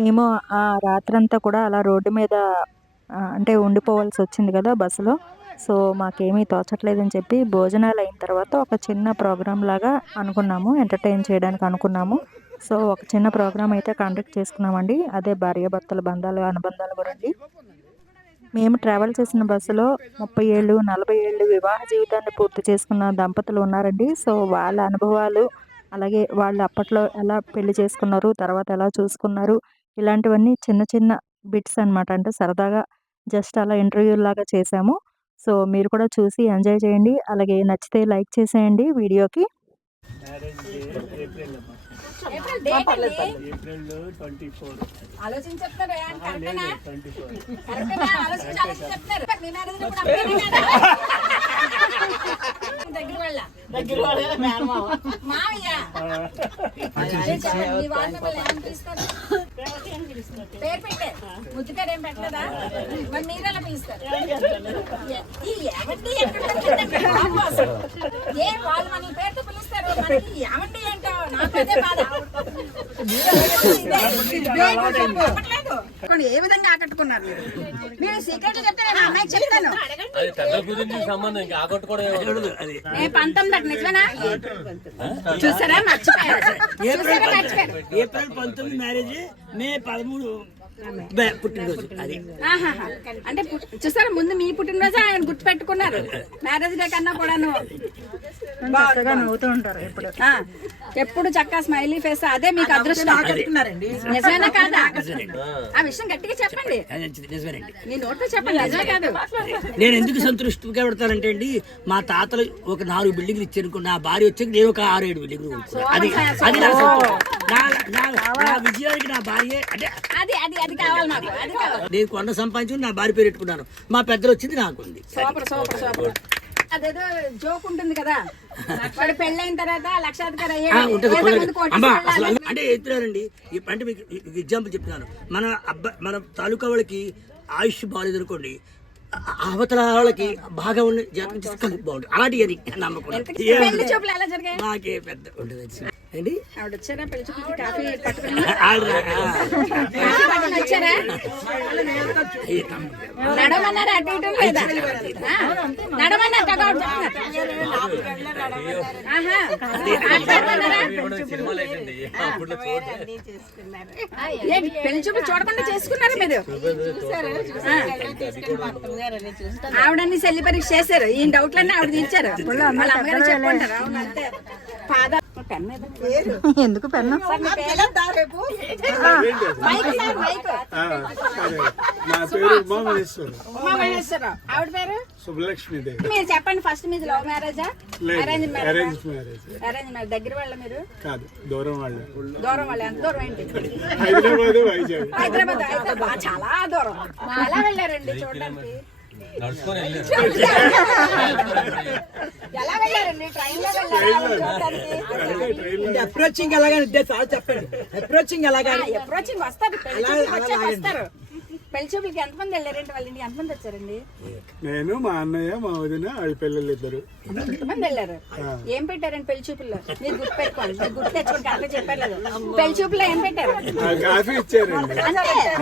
మేము ఆ రాత్రంతా కూడా అలా రోడ్డు మీద అంటే ఉండిపోవాల్సి వచ్చింది కదా బస్సులో. సో మాకేమీ తోచట్లేదని చెప్పి భోజనాలు అయిన తర్వాత ఒక చిన్న ప్రోగ్రామ్ లాగా అనుకున్నాము, ఎంటర్టైన్ చేయడానికి అనుకున్నాము. సో ఒక చిన్న ప్రోగ్రామ్ అయితే కండక్ట్ చేసుకున్నామండి. అదే భార్యాభర్తల బంధాలు అనుబంధాల గురించి. మేము ట్రావెల్ చేసిన బస్సులో 30 ఏళ్ళు 40 ఏళ్ళు వివాహ జీవితాన్ని పూర్తి చేసుకున్న దంపతులు ఉన్నారండి. సో వాళ్ళ అనుభవాలు, అలాగే వాళ్ళు అప్పట్లో ఎలా పెళ్లి చేసుకున్నారు, తర్వాత ఎలా చూసుకున్నారు, ఇలాంటివన్నీ చిన్న చిన్న బిట్స్ అనమాట. అంటే సరదాగా జస్ట్ అలా ఇంటర్వ్యూ లాగా చేశాము. సో మీరు కూడా చూసి ఎంజాయ్ చేయండి. అలాగే నచ్చితే లైక్ చేసేయండి వీడియోకి. పేరు పెట్టే ముద్దు పేరు ఏం పెట్టలేదా? మరి మీరెలా పిలుస్తారు? ఏ వాళ్ళు మన పేరుతో పిలుస్తారు, మనకి ఏమండి ఏంటో నాకు అదే బాధ. ఏ విధంగా ఆకట్టుకున్నారు మీరు? సీక్రెట్ చెప్తే నేను అమ్మాయికి చెప్తాను. నేను 19 నిజమేనా? చూసారా మర్చిపోయారు. ఏప్రిల్ 19 మ్యారేజ్, మే 13 పుట్టినరోజు. అది అంటే చూసారా, ముందు మీ పుట్టినరోజు ఆయన గుర్తు పెట్టుకున్నారు. మ్యారేజ్ డే కన్నా కూడాను చక్కగా నవ్వుతూ ఉంటారు ఎప్పుడు చక్కగా స్మైలీ ఫేస్. అదే మీకు అదృష్టం. నిజమేనా కాదా? ఆ విషయం గట్టిగా చెప్పండి. నీ నోట్తో చెప్పండి, నిజమే కాదు. నేను ఎందుకు సంతృష్టిగా పెడతానంటే అండి, మా తాతలు ఒక 4 బిల్డింగ్లు ఇచ్చారు, నా భార్య వచ్చి నేను ఒక 6-7 బిల్డింగ్లు. అది అది నా విజయానికి నా భార్య అంటే అది కావాలి నాకు. అది కావాలి. నేను కొండ సంపాదించుకుని నా భార్య పేరు పెట్టుకున్నాను. మా పెద్దలు వచ్చింది నాకు ఉంది. సూపర్. అదేదో జోక్ ఉంటుంది కదా, వాడు పెళ్ళైన తర్వాత లక్షాధికారి అంటే ఎత్తున్నారండి. అంటే మీకు ఎగ్జాంపుల్ చెప్తున్నాను. మన తాలూకా వాళ్ళకి ఆయుష్ బాగాలేదు అనుకోండి, అవతల వాళ్ళకి బాగా ఉన్న జాతకం తీసుకొని బాగుంటుంది. అలాంటి అని నమ్మకం నాకే పెద్ద ఉండదు అండి. ఆవిడ వచ్చారా పెళ్లి చూపులకి? కాఫీ పట్టుకుని నడమన్నారా? అటు ఇటు లేదా? నడమన్నారు కదా పెళ్లి చూపులు చూడకుండా చేసుకున్నారు మీరు? ఆవిడన్ని సెల్లి పరీక్ష చేశారు. ఈ డౌట్లన్నీ ఆవిడ తీర్చారు. వాళ్ళ అమ్మగారు చెప్పుకుంటారు. అవును అంతే. ఎందుకు పెన్ను? ఆవిడ పేరు సుబ్బలక్ష్మి. మీరు చెప్పండి ఫస్ట్. మీది లవ్ మ్యారేజా అరేంజ్ మ్యారేజ్? Arrange marriage. దగ్గర వాళ్ళ మీరు? కాదు, దూరం వాళ్ళు. దూరం వాళ్ళు. ఎంత దూరం ఏంటి? హైదరాబాద్. చాలా దూరం. ఎలా వెళ్ళారండి చూడడానికి? ఎలా వెళ్ళారండి? ట్రైన్ లో వెళ్ళారు. అప్రోచింగ్ ఎలాగని చెప్పండి. అప్రోచింగ్ వస్తారు. పెళ్లి చూపులకి ఎంతమంది వెళ్ళారండి? వాళ్ళ ఇంటికి ఎంతమంది వచ్చారండి? నేను, మా అన్నయ్య, మా వదిన, వాళ్ళ పిల్లలు ఇద్దరు. ఎంతమంది వెళ్ళారు? ఏం పెట్టారండి పెళ్లి చూపుల్లో? మీరు గుర్తు పెట్టుకోండి. మీరు గుర్తు తెచ్చుకోండి. కరెక్ట్ చెప్పారు లేదు. పెళ్లి చూపుల్లో ఏం పెట్టారు? కాఫీ ఇచ్చారండి.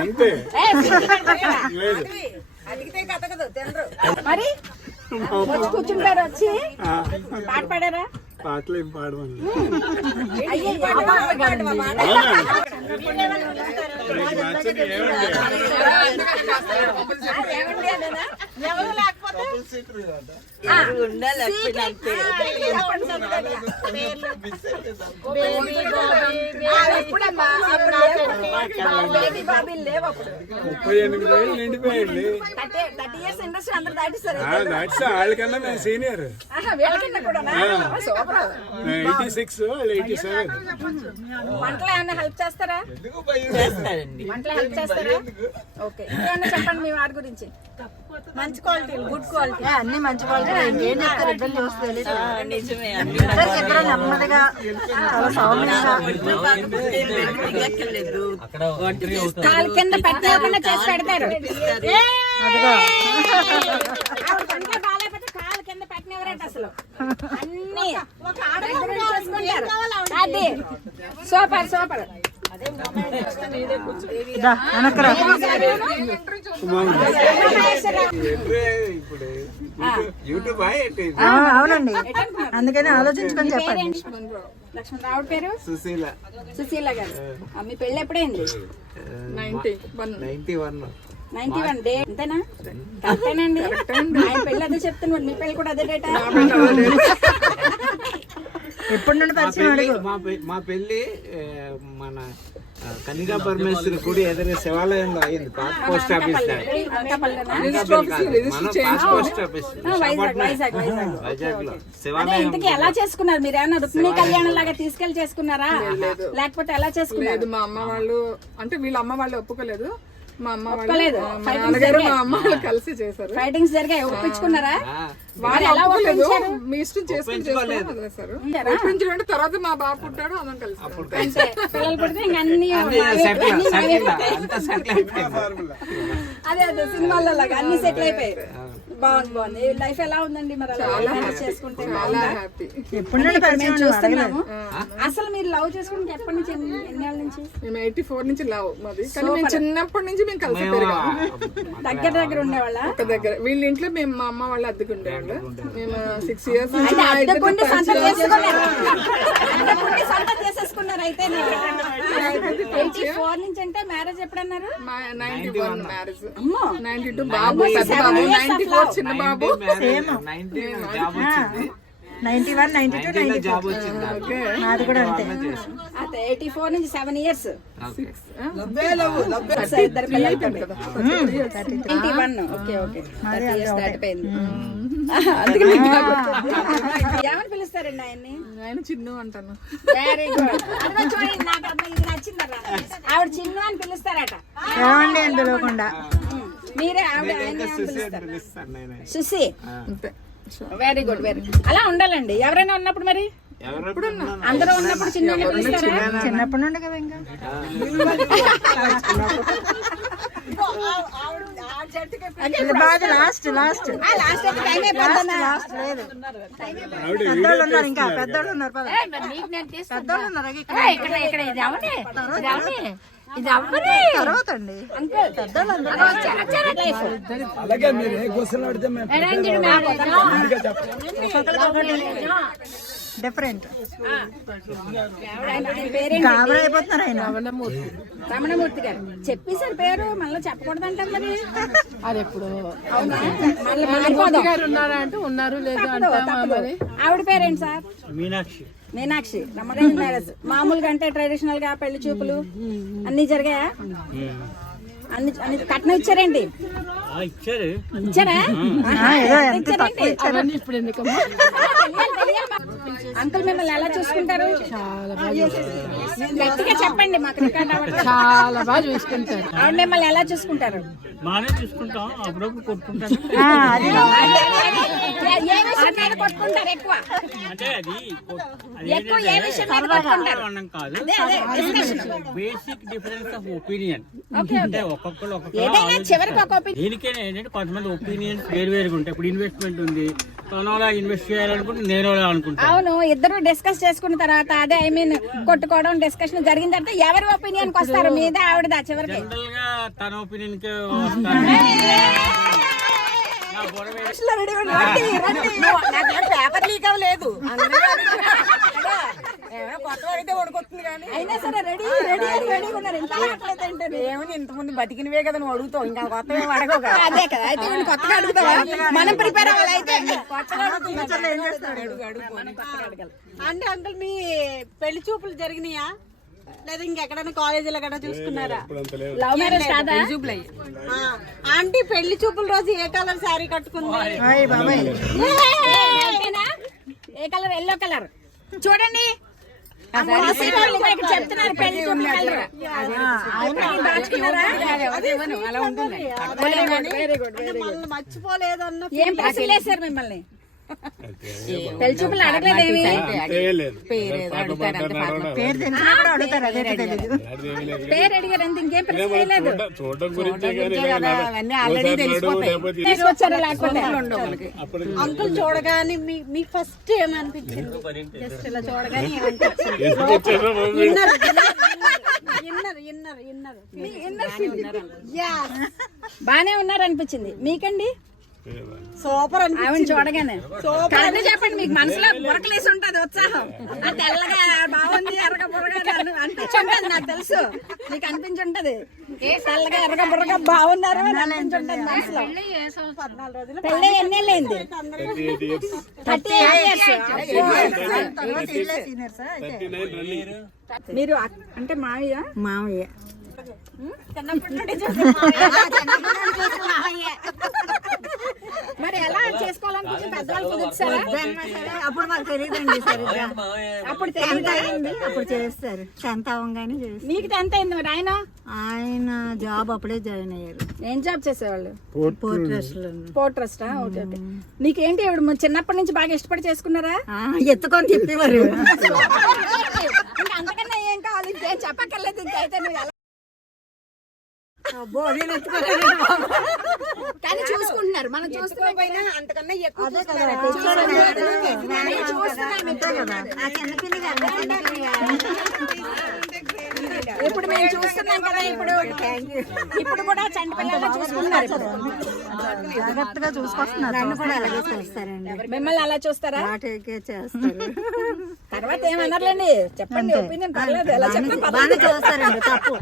అంతే. అడిగితే కథకదు తినరు. మరి కూర్చుంటారు. వచ్చి పాట పాడారా? పాటలు ఏం పాడమని. నిండిపోయండి. వాళ్ళకన్నా మేము సీనియర్. 86, 87. వంటలు ఏమన్నా హెల్ప్ చేస్తారా? వంటలు హెల్ప్ చేస్తారా? ఓకే. ఏమన్నా చెప్పండి మీ వారి గురించి. మంచి క్వాలిటీ, గుడ్ క్వాలిటీ, అన్ని మంచి క్వాలిటీ. ఏం చెప్తారు? ఇద్దరు చూస్తే ఇద్దరు నెమ్మదిగా చాలా సౌమ్యంగా కాలు కింద పెట్టకుండా చేసి పెడతారు. కాలు కింద పెట్టినవరేట అసలు అన్ని. అది సూపర్. దా, వెనక్రా. ఇప్పుడు యూట్యూబ్ అవునండి, అందుకని ఆలోచించుకొని చెప్పండి. లక్ష్మణ్ రావుడి పేరు సుశీల సుశీల గారు. మీ పెళ్ళి ఎప్పుడైంది? 91 డే అంతేనా? కరెక్టేనండి. ఆయన పెళ్ళి అదే చెప్తున్నాడు, మీ పెళ్ళి కూడా అదే డేటా? ఎప్పటి నుండి పరిచయం అడుగు. మా పెళ్లి మన కనికా పరమేశ్వరి గుడి ఎదురు శివాలయంలో అయింది. పాత post office post office Vizag లో శివాలయం. ఇంతకీ ఎలా చేసుకున్నారు? మీరు ఏమన్నా రుక్మిణీ కళ్యాణం లాగా తీసుకెళ్లి చేసుకున్నారా, లేకపోతే ఎలా చేసుకున్నారు? మా అమ్మ వాళ్ళు అంటే వీళ్ళ అమ్మ వాళ్ళు ఒప్పుకోలేదు. మా అమ్మ ఒప్పుకోలేదు. వాళ్ళు మా నాన్నగారు మా అమ్మ వాళ్ళు కలిసి చేశారు. ఫైటింగ్స్ జరిగాయి, ఒప్పించుకున్నారా? వాళ్ళు ఎలా ఒప్పుకోలేదు. ఒప్పించారు? మీ ఇష్టం చేసుకుని వదిలేశారు. ఒప్పించడం తర్వాత మా బాబు పుట్టాడు, అందరం కలిసి అంతే, పిల్లలు పుడితే ఇంక అన్ని అంతా సెటిల్ అయిపోయింది. అదే అదే సినిమాల్లో లాగా అన్ని సెటిల్ అయిపోయాయి. బాగుంది బాగుంది. లైఫ్ ఎలా ఉందండి మరి అలా manage చేసుకుంటే? చాలా హ్యాపీ. ఎప్పటి నుండి ఇప్పుడు పరిచయం మేము చూస్తున్నాము. అడగలేదు. అసలు మీరు లవ్ చేసుకుంటే ఎప్పటి నుంచి, ఎన్నేళ్ళ నుంచి? మేము 84 నుంచి లవ్ మాది. కానీ మేము చిన్నప్పటి నుంచి మేము కలిసి పెరిగాము. దగ్గర దగ్గర ఉండేవాళ్ళ? ఒక దగ్గర వీళ్ళ ఇంట్లో మేము మా అమ్మ వాళ్ళు అద్దెకు ఉండేవాళ్ళు. మేము 6 years నుంచి అంటే మా ఇద్దరు అద్దెకుండి సొంత చేసుకున్నారు. అద్దెకుండి సొంత చేసేసుకున్నారు అయితే. 84 నుంచి అంటే మ్యారేజ్ ఎప్పుడన్నారు? 91 మ్యారేజ్, అమ్మో 92 బాబు, పెద్ద బాబు, 94 చిన్న బాబు. 19 జాబ్ వచ్చింది. 91, 92, 94. జాబ్ వచ్చింది. నాది కూడా అంతే. అదే 84 నుంచి 7 years. ఓకే. ఇద్దరు పిల్లలు కదా. 91. ఓకే ఓకే, 30 years దాటిపోయింది. అందుకే మీకు బాగా గుర్తుంది. ఏమని పిలుస్తారండి ఆయన్ని? ఆయన చిన్ను అంటాను. Very good. అదిగో చూడండి, నాకు అమ్మాయి ఇది నచ్చిందరా. ఆవిడ చిన్ను అని పిలుస్తారట. ఏమండి అని పిలవకుండా. మీరే ఆవిడ ఆయన పిలుస్తారు. పిలుస్తాను నేనే. సుసి. అంతే. Very good very good. అలా ఉండాలండి. ఎవరైనా ఉన్నప్పుడు మరి అందరూ ఉన్నప్పుడు చిన్న పిలుస్తారా? చిన్నప్పటి నుండి కదా ఇంకా. లాస్ట్ లాస్ట్ లాస్ట్ అయితే టైం అయిపోతుందా? లేదు, పెద్దోళ్ళు ఉన్నారు, ఇంకా పెద్దోళ్ళు ఉన్నారు. పద. పెద్దోళ్ళు ఉన్నారు తర్వాత అండి. పెద్దోళ్ళు అందరూ డిఫరెంట్. గాబరా అయిపోతున్నారు ఆయన. రమణమూర్తి గారు చెప్పేసారు పేరు, మళ్ళీ చెప్పకూడదంటారు మరి. అది ఎప్పుడు అవునా? మళ్ళీ మారిపోదాం. ఉన్నారా అంటే ఉన్నారు, లేదు తప్పదు. ఆవిడ పేరేంటి సార్? మీనాక్షి. మీనాక్షి. రమగారి మ్యారేజ్ మామూలుగా అంటే ట్రెడిషనల్ గా పెళ్లి చూపులు అన్ని జరిగాయా? అన్ని అన్ని కట్నం ఇచ్చారేంటి? ఇచ్చారు. ఇచ్చారా? ఏదో ఎంత తక్కువ ఇచ్చారు. అంకుల్ మిమ్మల్ని ఎలా చూసుకుంటారు? గట్టిగా చెప్పండి, మాకు రికార్డ్ అవ్వట్లేదు. చాలా బాగా చూసుకుంటారు. ఆవిడ మిమ్మల్ని ఎలా చూసుకుంటారు? బాగానే చూసుకుంటాం, అప్పుడప్పుడు కొట్టుకుంటాం. అది ఏ విషయం మీద కొట్టుకుంటారు ఎక్కువ? అంటే అది ఎక్కువ ఏ విషయం మీద కొట్టుకుంటారు? కాదు, అదే అదే discussion. Basic difference of opinion. Okay అంటే ఓకే. ఒక్కొక్కరు ఏదైనా చివరికి ఒక ఒపీనియన్. దీనికేనే ఏంటంటే కొంతమంది ఒపీనియన్స్ వేరు వేరుగా ఉంటాయి. ఇప్పుడు ఇన్వెస్ట్మెంట్ ఉంది, తనలా ఇన్వెస్ట్ చేయాలనుకుంటే నేను అనుకుంటాను. అవును, ఇద్దరు డిస్కస్ చేసుకున్న తర్వాత అదే ఐ మీన్ కొట్టుకోవడం డిస్కషన్ జరిగిన తర్వాత ఎవరి ఒపీనియన్ కి వస్తారు? మీద ఆవిడదా చివరికి? జనరల్ గా తన ఒపీనియన్ కి పేపర్ లీక్ అవ్వలేదు అయినా సరే రెడీ రెడీ రెడీ ఉన్నారు. ఇంత మాట్లాడతాంటే ఏమని ఇంతకుముందు బతికినవే కదా నువ్వు అడుగుతావు, ఇంకా కొత్తగా అడగవు కదా. అదే కదా, అయితే వీళ్ళు కొత్తగా అడుగుతావా? మనం ప్రిపేర్ అవ్వాలి. అయితే అంటే అంకుల్ మీ పెళ్లి చూపులు జరిగినాయా లేదా ఇంకెక్కడైనా కాలేజీలో ఎక్కడ చూసుకున్నారా? లవ్ మ్యారేజ్ కాదా? ఆంటీ పెళ్లి చూపుల రోజు ఏ కలర్ శారీ కట్టుకుంది? ఏ కలర్? Yellow colour. చూడండి చెప్తున్నారు పెళ్లి చూపుల కలర్. మర్చిపోలేదన్న ఏం ప్రశ్నలు వేశారు మిమ్మల్ని? పెళ్లి చూపులు అడగలేదేమి అంతే లేదు. పాటలు పాడతారు, నడవడం. పేరు అడిగారు అంత ఇంకేం ప్రశ్న లేదు. చూడడం గురించే కానీ తీసుకొచ్చారా లేకపోతే అంకుల్ చూడగానే మీకు ఫస్ట్ ఏమనిపించింది? జస్ట్ ఇలా చూడగానే ఏమనిపించింది? బానే ఉన్నారు అనిపించింది. మీకండి? సూపర్ ఆవిడ చూడగానే కరెక్ట్ చెప్పండి. మీకు మనసులో బురకలేసి ఉంటది ఉత్సాహం. ఆ తెల్లగా బాగుంది ఎర్రగా బుర్రగా అనిపించుంటది. నాకు తెలుసు మీకు అనిపించుంటది. తెల్లగా ఎర్రగా బుర్రగా బాగున్నారు అని అనిపించుంటది మనసులో. 14 రోజులు పెళ్ళి ఎన్నేళ్ళైంది? 38 years. మీరు అంటే మావయ్య మరి ఎలా చేసుకోవాలనిపించి పెద్దవాళ్ళు కుదుర్చారా? అప్పుడు మాకు తెలియదండి సరిగ్గా. అప్పుడు టెన్త్ అయింది, అప్పుడు చేస్తారు. 10th అవ్వగానే చేస్తారు. నీకు 10th అయింది. మరి ఆయన జాబ్ అప్పుడే జాయిన్ అయ్యారు. ఏం జాబ్ చేసేవాళ్ళు? పోర్ట్ ట్రస్ట్ లో. పోర్ట్ ట్రస్టా? Okay okay. నీకేంటి ఇప్పుడు చిన్నప్పటి నుంచి బాగా ఇష్టపడి చేసుకున్నారా? ఎత్తుకొని చెప్పేవారు. ఇంకా అంతకన్నా ఏం కావాలి? ఇంకేం చెప్పక్కర్లేదు. ఇంకైతే నువ్వు ఎలా కానీ చూసుకుంటున్నారు. మనం చూసుకోకపోయినా అంతకన్నా ఎక్కువ ఇప్పుడు మేము చూస్తున్నాం కదా. ఇప్పుడు కూడా చంటి పిల్లలు చూసుకుంటున్నారు. జాగ్రత్తగా చూసుకొస్తున్నారు. నన్ను కూడా అలాగే చేస్తారండి. మిమ్మల్ని అలా చూస్తారా? చేస్తారు. తర్వాత ఏమన్నారులేండి, చెప్పండి. ఒపీనియన్ పర్లేదు. ఎలా చెప్పండి. బాగా చూస్తారండి. తప్పు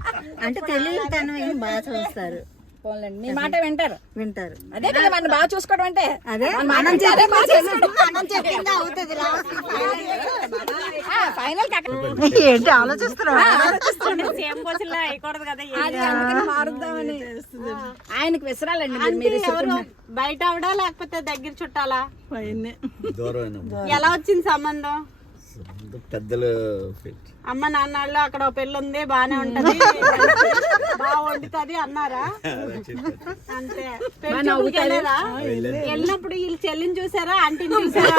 అంటే తెలియతనం ఏం బాగా చూస్తారు. పోన్లేండి, మీ మాట వింటారు. వింటారు. అదే కదా మనం బాగా చూసుకోవడం అంటే. అదే మనం చెప్పింది అవుతుంది. ఫైనల్ ఏంటి ఆలోచిస్తున్నారు? సేమ్ బస్సులో అయికూడదు కదా. మారుద్దామని ఆయనకు విసరాలండి. మీరు ఎవరు బయట ఆవిడా లేకపోతే దగ్గర చుట్టాలా? దూరం ఎలా వచ్చింది సంబంధం? పెద్దలు అమ్మ నాన్నళ్ళు అక్కడ ఓ పెళ్ళి ఉంది, బానే ఉంటది, బాగా వండుతుంది అన్నారా? అంతే. పెళ్లి చూపులకి వెళ్ళారా? వెళ్ళినప్పుడు వీళ్ళు చెల్లిని చూసారా, ఆంటీని చూసారా?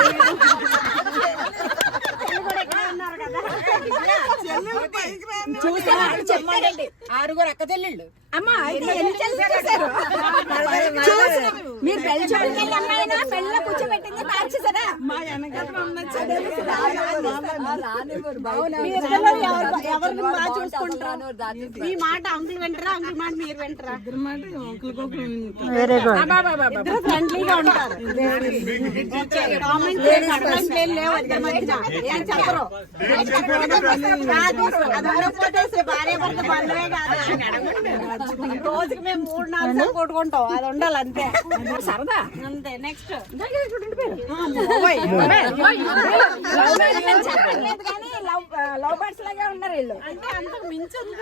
చూసారా? చెప్పారండి 6 అక్క చెల్లెళ్ళు. అమ్మా అయితే ఎన్ని చెల్లెలు చూసారు? మీరు పెళ్లి చూపులకి వెళ్ళి అమ్మాయినా పెళ్ళిలో కూర్చోబెట్టింది మార్చేసారా? ఎవరిని బాగా చూసుకుంటారు? మీ మాట అంకుల్ వింటారా, అంకుల్ మాట మీరు వింటారా? ఇద్దరు ఫ్రెండ్లీగా ఉంటారు. కామెంట్ లేవు ఇద్దరి మధ్యన. ఏం చెప్పరు. భార్య భర్త బంధువే కాదు. రోజుకి మేము 3-4 సార్లు కొట్టుకుంటాం. అది ఉండాలి అంతే. సరదా అంతే. నెక్స్ట్ చెప్పలేదు కానీ లవ్ బర్డ్స్ లాగా ఉన్నారు వీళ్ళు. అంటే అంత మించి ఉంది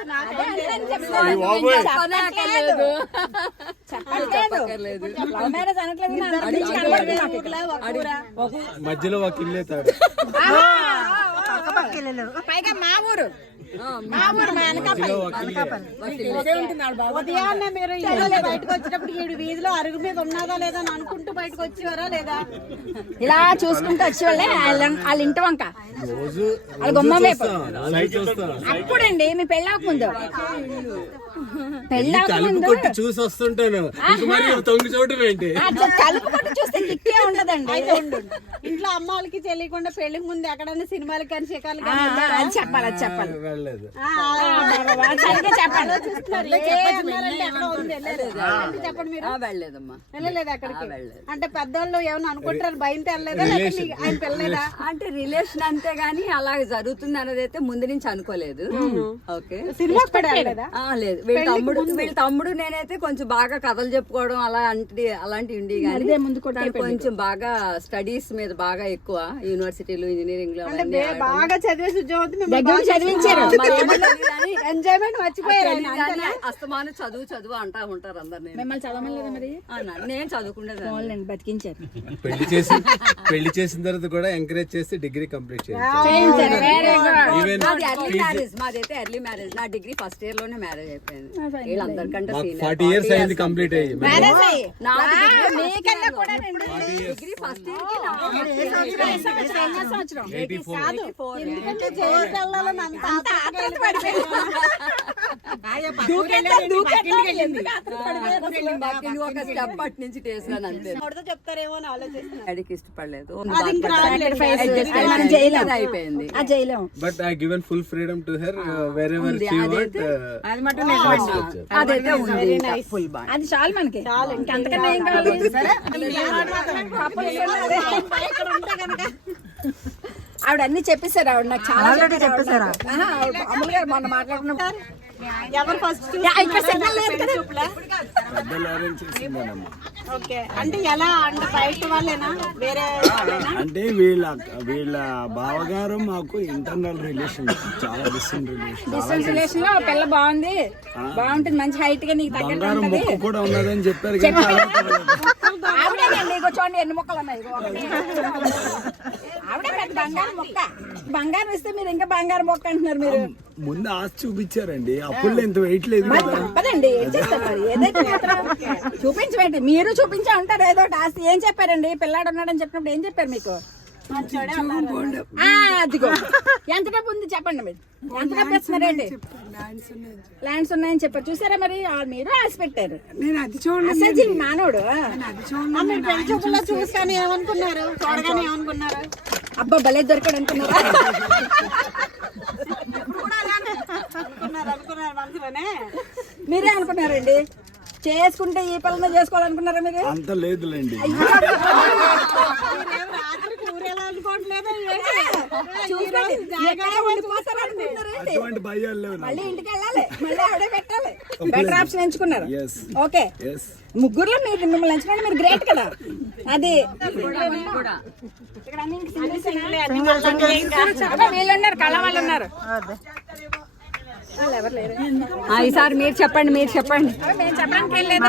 చెప్పట్లేదు. లవ్ మ్యారేజ్ అనట్లేదు. మధ్యలో ఒక ఇల్లు అవుతాడు. పైగా మా ఊరు మా అనకాపల్లి. ఉదయాన్నే మీరు ఇంట్లో బయటకు వచ్చేటప్పుడు ఈడు వీధిలో అరుగు మీద ఉన్నదా లేదా అని అనుకుంటూ బయటకు వచ్చేవారా లేదా? ఇలా చూసుకుంటూ వచ్చేవాళ్ళే వాళ్ళ ఇంటి వంక, వాళ్ళ గుమ్మం వైపు. అప్పుడండి మీ పెళ్ళాక ముందు కొట్టి చూసి వస్తుంటాను. తొంగి చూడటం ఏంటి? కలుపు కొట్టి చూస్తే కిక్కే ఉండదండి. ఇంట్లో అమ్మ వాళ్ళకి తెలియకుండా పెళ్లికి ముందు ఎక్కడైనా సినిమాలకి కానీ షికార్లకి అది చెప్పాలి, అది చెప్పాలి. వెళ్ళలేదు. చెప్పాలి. చెప్పండి మీరు. వెళ్ళలేదు అక్కడికి. అంటే పెద్దవాళ్ళు ఏమన్నా అనుకుంటారు భయంతో వెళ్ళలేదా? ఆయన పిల్లలేదా? అంటే రిలేషన్ అంతే గానీ అలా జరుగుతుంది అనేది అయితే ముందు నుంచి అనుకోలేదు. ఓకే, సినిమా కూడా వెళ్ళలేదా? లేదు. వీళ్ళ తమ్ముడు నేనైతే కొంచెం బాగా కథలు చెప్పుకోవడం అలాంటివి ఉండి కానీ కొంచెం బాగా స్టడీస్ మీద బాగా ఎక్కువ యూనివర్సిటీలు ఇంజనీరింగ్ లో బాగా చదివేసి ఉద్యోగం అవుతుంది, మిమ్మల్ని దగ్గర బాగా చదివించారు ఎంజాయ్మెంట్ మర్చిపోయారు ఆయన అంతేనా? అస్తమానం చదువు అంటా ఉంటారు అందరు. మిమ్మల్ని చదవలేదు మరి నేను చదువుకుంటేదాన్ని. వాళ్ళని బతికించారు. పెళ్లి చేసిన తర్వాత కూడా ఎంకరేజ్ చేసి డిగ్రీ కంప్లీట్ చేయాలి. మాది ఎర్లీ మ్యారేజ్, మాదైతే ఎర్లీ మ్యారేజ్. నా డిగ్రీ ఫస్ట్ ఇయర్ లోనే మ్యారేజ్ అయిపోయింది. వీళ్ళందరికంటే 40 years అయింది కంప్లీట్ అయ్యి. మీకన్నా కూడా డిగ్రీ ఫస్ట్ ఇయర్ కి సంవత్సరం 84. ఎందుకంటే జైలు పిల్లలని అంత ఆత్రుత ఒక స్టెప్ అటు నుంచి టేసాను అంతే. పడిపోయి చెప్తారేమో అని ఆలోచిస్తున్నాను. డాడీకి ఇష్టపడలేదు, అది ఇంకా రాలేదు. అది అయిపోయింది. ఆ jail But I given full freedom to her wherever she want. అది మటు అదైతే ఉంది ఫుల్ బాగా. అది చాలు మనకి, ఇంకంతకన్నా ఏం కావాలి. ఆవిడ అన్ని చెప్పేశారు. ఆవిడ నాకు చాలా చెప్పేశారు. అమలు గారు మొన్న మాట్లాడుకున్నప్పుడు ఎవరు ఫస్ట్ సిగ్నల్ లేదు కదా. ఓకే అంటే ఎలా అంటే బయట వాళ్ళేనా వేరే వాళ్ళేనా? అంటే వీళ్ళ బావగారు మాకు ఇంటర్నల్ రిలేషన్, చాలా డిస్టెంట్ రిలేషన్. డిస్టెన్స్ రిలేషన్ లో పిల్ల బాగుంది, బాగుంటుంది, మంచి హైట్ గా నీకు తగ్గట్టు బంగారం ఉంటది. మొక్క కూడా ఉన్నదని చెప్పారు కానీ ఆవిడేనండి, ఇగో చూడండి ఎన్ని మొక్కలు ఉన్నాయి. ఇగో ఒకటి. ఆవిడే పెద్ద బంగారం మొక్క. బంగారం ఇస్తే మీరు ఇంకా బంగారం మొక్క అంటున్నారు మీరు. ముందు ఆస్తి చూపించారండి, అప్పుడు ఇంత వెయిట్ లేదు మరి కదా. తప్పదండి, ఏం చేస్తారు మరి, ఏదైతే మాత్రం చూపించమండి. మీరు చూపించా ఉంటారు ఏదో ఆస్తి. ఏం చెప్పారండి పిల్లాడు ఉన్నాడని చెప్పినప్పుడు ఏం చెప్పారు మీకు? అదిగో ఎంత డబ్బు ఉంది చెప్పండి. మీరు ఎంత డబ్బు ఇస్తున్నారండి? ల్యాండ్స్ ఉన్నాయని చెప్పారు. చూసారా మరి మీరు ఆశ పెట్టారు. అసలు మానవుడు మీరు పెళ్లి చూపుల్లో చూసాను ఏమనుకున్నారు? చూడగానే ఏమనుకున్నారు? అబ్బా భలే దొరికాడు అనుకున్నారా? అనుకున్నారు మనసులోనే. మీరే అనుకున్నారండి చేసుకుంటే ఈ పిల్లలు చేసుకోవాలనుకున్నారా మీరు? అంత లేదులేండి. రాత్రికి ఊరేలా అనుకోవట్లేదు. అటువంటి భయాలు లేవు నాకు. మళ్ళీ ఇంటికి వెళ్ళాలి, మళ్ళీ ఆవిడే పెట్టాలి. బెటర్ ఆప్షన్ ఎంచుకున్నారు. Yes. Okay, Yes. ముగ్గురులో మీరు మిమ్మల్ని ఎంచుకోండి, మీరు గ్రేట్ కదా. అది వీళ్ళు ఉన్నారు, కళ వాళ్ళు ఉన్నారు. వాళ్ళు ఎవరు లేరు. ఈసారి మీరు చెప్పండి, మీరు చెప్పండి. మేము చెప్పడానికి ఏం లేదు,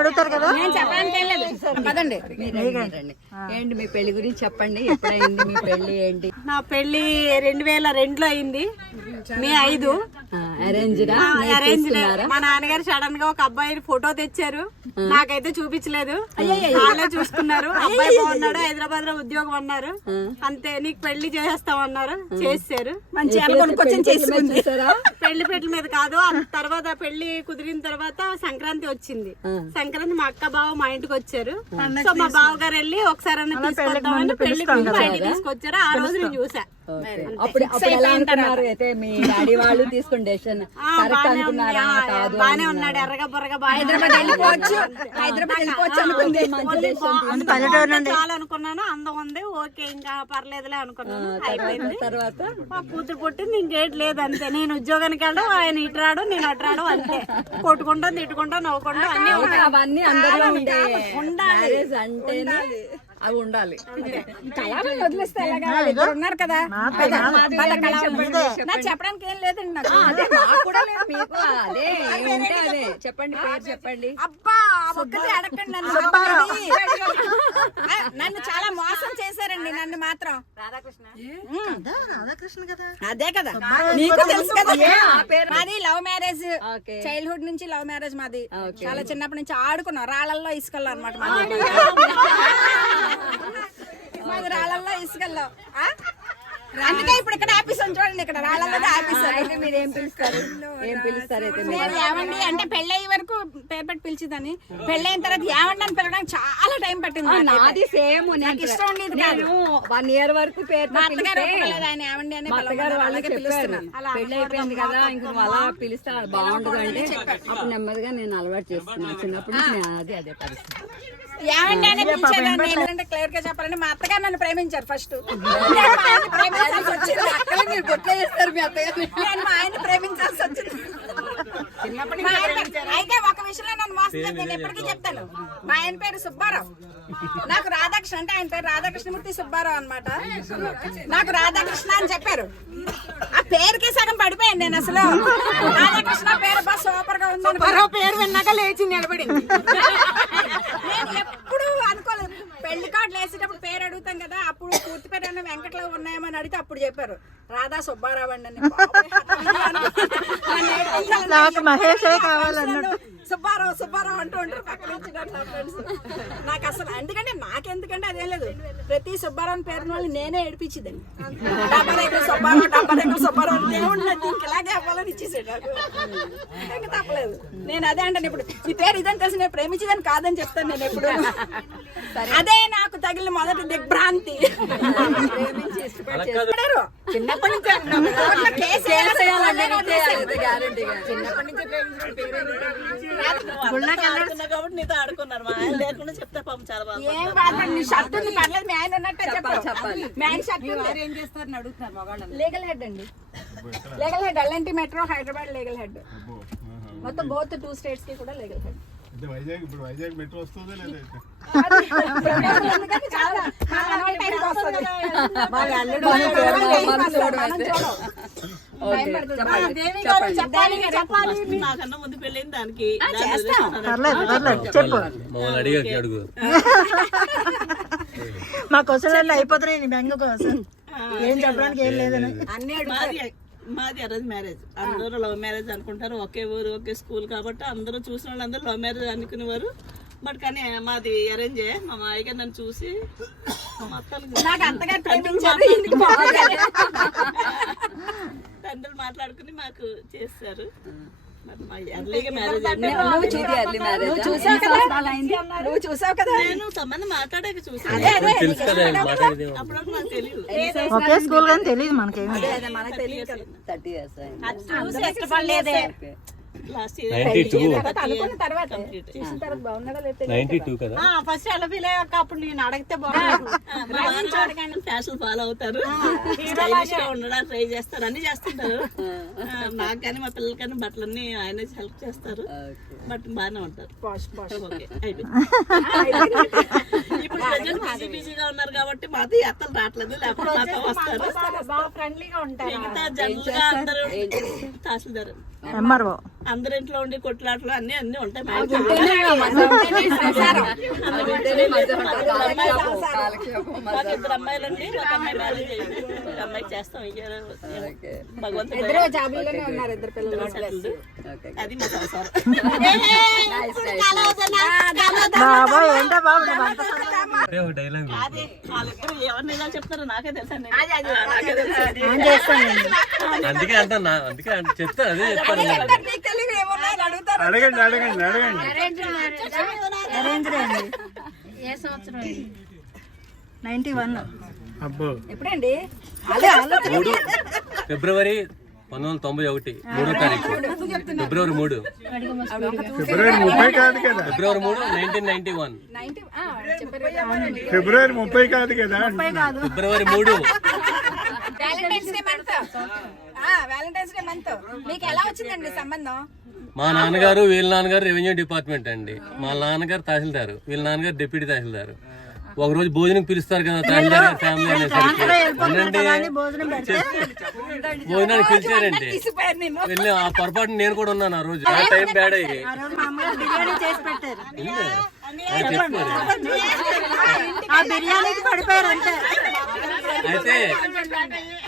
అడుగుతారు కదా. నేను చెప్పడానికి ఏం లేదు. పదండి. ఏంటి మీ పెళ్లి గురించి చెప్పండి. ఎప్పుడైంది మీ పెళ్లి? ఏంటి? నా పెళ్లి 2002లో అయింది, మే 5. అరేంజ్ మా నాన్నగారు సడన్ గా ఒక అబ్బాయిని ఫోటో తెచ్చారు, నాకైతే చూపించలేదు. వాళ్ళే చూసుకున్నారు. అబ్బాయి బాగున్నాడు, హైదరాబాద్ లో ఉద్యోగం అన్నారు. అంతే, నీకు పెళ్లి చేసేస్తామన్నారు, చేశారు. మంచి కొనుక్కొచ్చి చేసుకుంది. పెళ్లి పెట్టల మీద కాదు. తర్వాత పెళ్లి కుదిరిన తర్వాత సంక్రాంతి వచ్చింది. సంక్రాంతి మా అక్క బావ మా ఇంటికి వచ్చారు. సో మా బావ గారు వెళ్ళి ఒకసారి తీసుకొద్దామని పెళ్లి తీసుకొచ్చారు. ఆ రోజు నేను చూసా. అప్పుడు ఎలా అనుకున్నారు? అయితే మీ డాడీ వాళ్ళు తీసుకున్న డెసిషన్ కరెక్ట్ అనుకున్నారా? కాదు, బానే ఉన్నాడు, ఎర్రగా బుర్రగా హైదరాబాద్ వెళ్ళిపోవచ్చు, హైదరాబాద్ వెళ్ళిపోవచ్చు అనుకుంది. చాలా అనుకున్నాను. అందం ఉంది, ఓకే ఇంకా పర్లేదులే అనుకున్నాను. అయిపోయింది. తర్వాత మా కూతురు పుట్టింది, ఇంకేట్ లేదు. అంతే, నేను ఉద్యోగానికి వెళ్ళడం, ఆయన ఇటు రాడు, నేను అటు రాడు. అంతే, కొట్టుకుంటా తిట్టుకుంటా నవ్వుకుంటా అన్ని అవన్నీ అందరూ ఉండాలి అంటేనే అవి ఉండాలి. కళావని వదిలేస్తే ఎలాగా? ఇద్దరు ఉన్నారు కదా. నాకు చెప్పడానికి ఏం లేదండి. నాకు అదే నాకు కూడా లేదు, మీకు అదే ఏముంటే అదే చెప్పండి, పేరు చెప్పండి. అబ్బా ఒక్కటే అడగండి నన్ను. నన్ను చాలా మోసం చేశారండి, నన్ను మాత్రం. రాధాకృష్ణ కదా, అదే కదా, నీకు తెలుసు కదా. మాది లవ్ మ్యారేజ్, చైల్డ్హుడ్ నుంచి లవ్ మ్యారేజ్ మాది. చాలా చిన్నప్పటి నుంచి ఆడుకున్నాం, రాళ్ళల్లో ఇసుకల్లో అనమాట మాది. మాది రాళ్ళల్లో ఇసుకల్లో. అందుకే ఇప్పుడు ఇక్కడ ఆఫీస్ ఉంది చూడండి, ఇక్కడ రాళ్ళల్లో ఆఫీస్. అయితే మీరు ఏం పిలుస్తారు? ఏం పిలుస్తారు అయితే మీరు? నేను ఏమండి అంటే పెళ్ళయ్యే వరకు పేరు పెట్టి పిలిచిదని, పెళ్ళైన తర్వాత ఏమండి అని పిలవడానికి చాలా టైం పట్టింది. నాది సేమ్, నాకు ఇష్టం ఉండేది కాదు. 1 year వరకు పేరు మా అత్తగారు ఒప్పుకోలేదు, ఆయన ఏమండి అని అత్తగారు వాళ్ళు చెప్పారు. పెళ్లి అయిపోయింది కదా, ఇంక నువ్వు అలా పిలిస్తే బాగుండదు అంటే అప్పుడు నెమ్మదిగా నేను అలవాటు చేస్తున్నాను. చిన్నప్పటి నుంచి అదే పరిస్థితి. ఏమండి అని పిలిచేదాన్ని. ఏంటంటే క్లియర్ గా చెప్పాలంటే మా అత్తగారు నన్ను ప్రేమించారు ఫస్ట్. మీరు గుర్తు చేస్తారు మీ అత్తగారు. నేను మా ఆయన ప్రేమించాల్సి వచ్చింది. అయితే ఒక విషయంలో నన్ను మోస్తుంది, నేను ఎప్పటికీ చెప్తాను. మా ఆయన పేరు సుబ్బారావు, నాకు రాధాకృష్ణ అంటే ఆయన పేరు రాధాకృష్ణమూర్తి సుబ్బారావు అన్నమాట. నాకు రాధాకృష్ణ అని చెప్పారు, ఆ పేరుకి సగం పడిపోయాను నేను. అసలు రాధాకృష్ణ పేరు బాగా సూపర్ గా ఉంది, పేరు విన్నాక లేచి నిలబడింది. నేను ఎప్పుడు అనుకోలేదు, పెళ్లి కార్డులు వేసేటప్పుడు పేరు అడుగుతాం కదా, అప్పుడు పూర్తి పేరు అన్న వెంకట్లో ఉన్నాయేమని అడిగితే అప్పుడు చెప్పారు రాధా సుబ్బారావు అండి. నాకు మహేషే కావాలన్నట్టు. సుబ్బారావు సుబ్బారావు అంటూ ఉంటారు పక్కన నుంచి నా ఫ్రెండ్స్. నాకు అసలు ఎందుకంటే నాకెందుకంటే అదేం లేదు, ప్రతి సుబ్బారావు పేరున వాళ్ళు నేనే ఏడిపించిందండి. డబ్బరేకులు సుబ్బారావు, డబ్బరేకులు సుబ్బారావు, దేవుడు దీనికి ఇలాగే అవ్వాలని ఇచ్చేసాడు నాకు. ఇంకా తప్పలేదు. నేను అదే అంటాను, ఇప్పుడు ఈ పేరు ఇదని తెలిసి నేను ప్రేమించేదని కాదని చెప్తాను నేను ఎప్పుడు. అదే నాకు తగిలిన మొదటి దిగ్భ్రాంతి. చిన్నప్పటి నుంచి కాబట్టి నీతో ఆడుకున్నారు, మా ఆయన లేకుండా చెప్తే పాపం చాలా బాగా. ఏం బాధ, నీ షర్ట్ ఉంది పర్లేదు, మీ ఆయన ఉన్నట్టే చెప్పాలి. మీ ఆయన షర్ట్ ఏం చేస్తారని అడుగుతున్నారు. లీగల్ హెడ్ అండి, legal head LNT metro Hyderabad legal head, మొత్తం బోత్ 2 స్టేట్స్ కి కూడా లీగల్ హెడ్. వైజాగ్ మెట్రో వస్తుందా లేదా? నాకన్నా ముందు పెళ్ళైంది దానికి. చెప్పు. అడుగు. మా క్వశ్చన్ అయిపోతున్నాయి, బెంగ కోసం ఏం చెప్పడానికి ఏం లేదని. మాది అరేంజ్ మ్యారేజ్, అందరూ లవ్ మ్యారేజ్ అనుకుంటారు. ఒకే ఊరు ఒకే స్కూల్ కాబట్టి అందరూ చూసిన వాళ్ళందరూ లవ్ మ్యారేజ్ అనుకునేవారు. బట్ కానీ మాది అరేంజే. మా మాయ గారు నన్ను చూసి తండ్రులు మాట్లాడుకుని మాకు చేస్తారు. నేను సంబంధం మాట్లాడాక చూసాను, అప్పుడు నాకు తెలియదు. ఒకే స్కూల్ కానీ తెలియదు మనకేమి. ఫస్ట్ ఎలా ఫీల్ అయ్యాక అప్పుడు నేను అడిగితే బాగుంది. ఫ్యాషన్ ఫాలో అవుతారు, స్టైలిష్ గా ఉండడానికి ట్రై చేస్తారు, అన్ని చేస్తుంటారు. నాకు కానీ మా పిల్లలకి కానీ బట్టలన్నీ ఆయన హెల్ప్ చేస్తారు. బట్ బాగానే ఉంటారు. ఇప్పుడు బిజీ బిజీగా ఉన్నారు కాబట్టి మాది అత్తలు రావట్లేదు, లేకపోతే మాతో వస్తారు. మిగతా జనరల్ గా అందరూ తహసీల్దార్ ఎంఆర్ఓ అందరి ఇంట్లో ఉండి కొట్లాటలు అన్ని అన్ని ఉంటాయి. మాకు 2 అమ్మాయిలండి, ఒక అమ్మాయి మ్యారేజ్ అయింది, ఒక అమ్మాయి చేస్తాం. భగవంతుడు అది మా సంసారం. అదే వాళ్ళిద్దరు ఎవరిని ఇలా చెప్తారో నాకే తెలుసా. అందుకే అంటున్నా, అందుకే చెప్తా, అదే చెప్తాను. అడగండి అడగండి అడగండి. ఏ సంవత్సరం? 91. అబ్బో. ఎప్పుడండి? ఫిబ్రవరి 1991, 3వ తారీఖు. ఫిబ్రవరి 3. ఫిబ్రవరి 30 కాదు కదా? ఫిబ్రవరి 3, 1991. ఫిబ్రవరి 30 కాదు కదా? ఫిబ్రవరి 3. Valentine's day month. Valentine's day month. మీకు ఎలా వచ్చిందండి సంబంధం? మా నాన్నగారు వీళ్ళ నాన్నగారు రెవెన్యూ డిపార్ట్మెంట్ అండి. మా నాన్నగారు తహసీల్దారు, వీళ్ళ నాన్నగారు డిప్యూటీ తహసీల్దారు. ఒకరోజు భోజనం పిలుస్తారు కదా తహసీల్దార్ గారు ఫ్యామిలీ అనేసరికి, భోజనానికి పిలిచారండి. వెళ్ళి ఆ పొరపాటు నేను కూడా ఉన్నాను ఆ రోజు. ఆ టైం బ్యాడ్ అయ్యి అయితే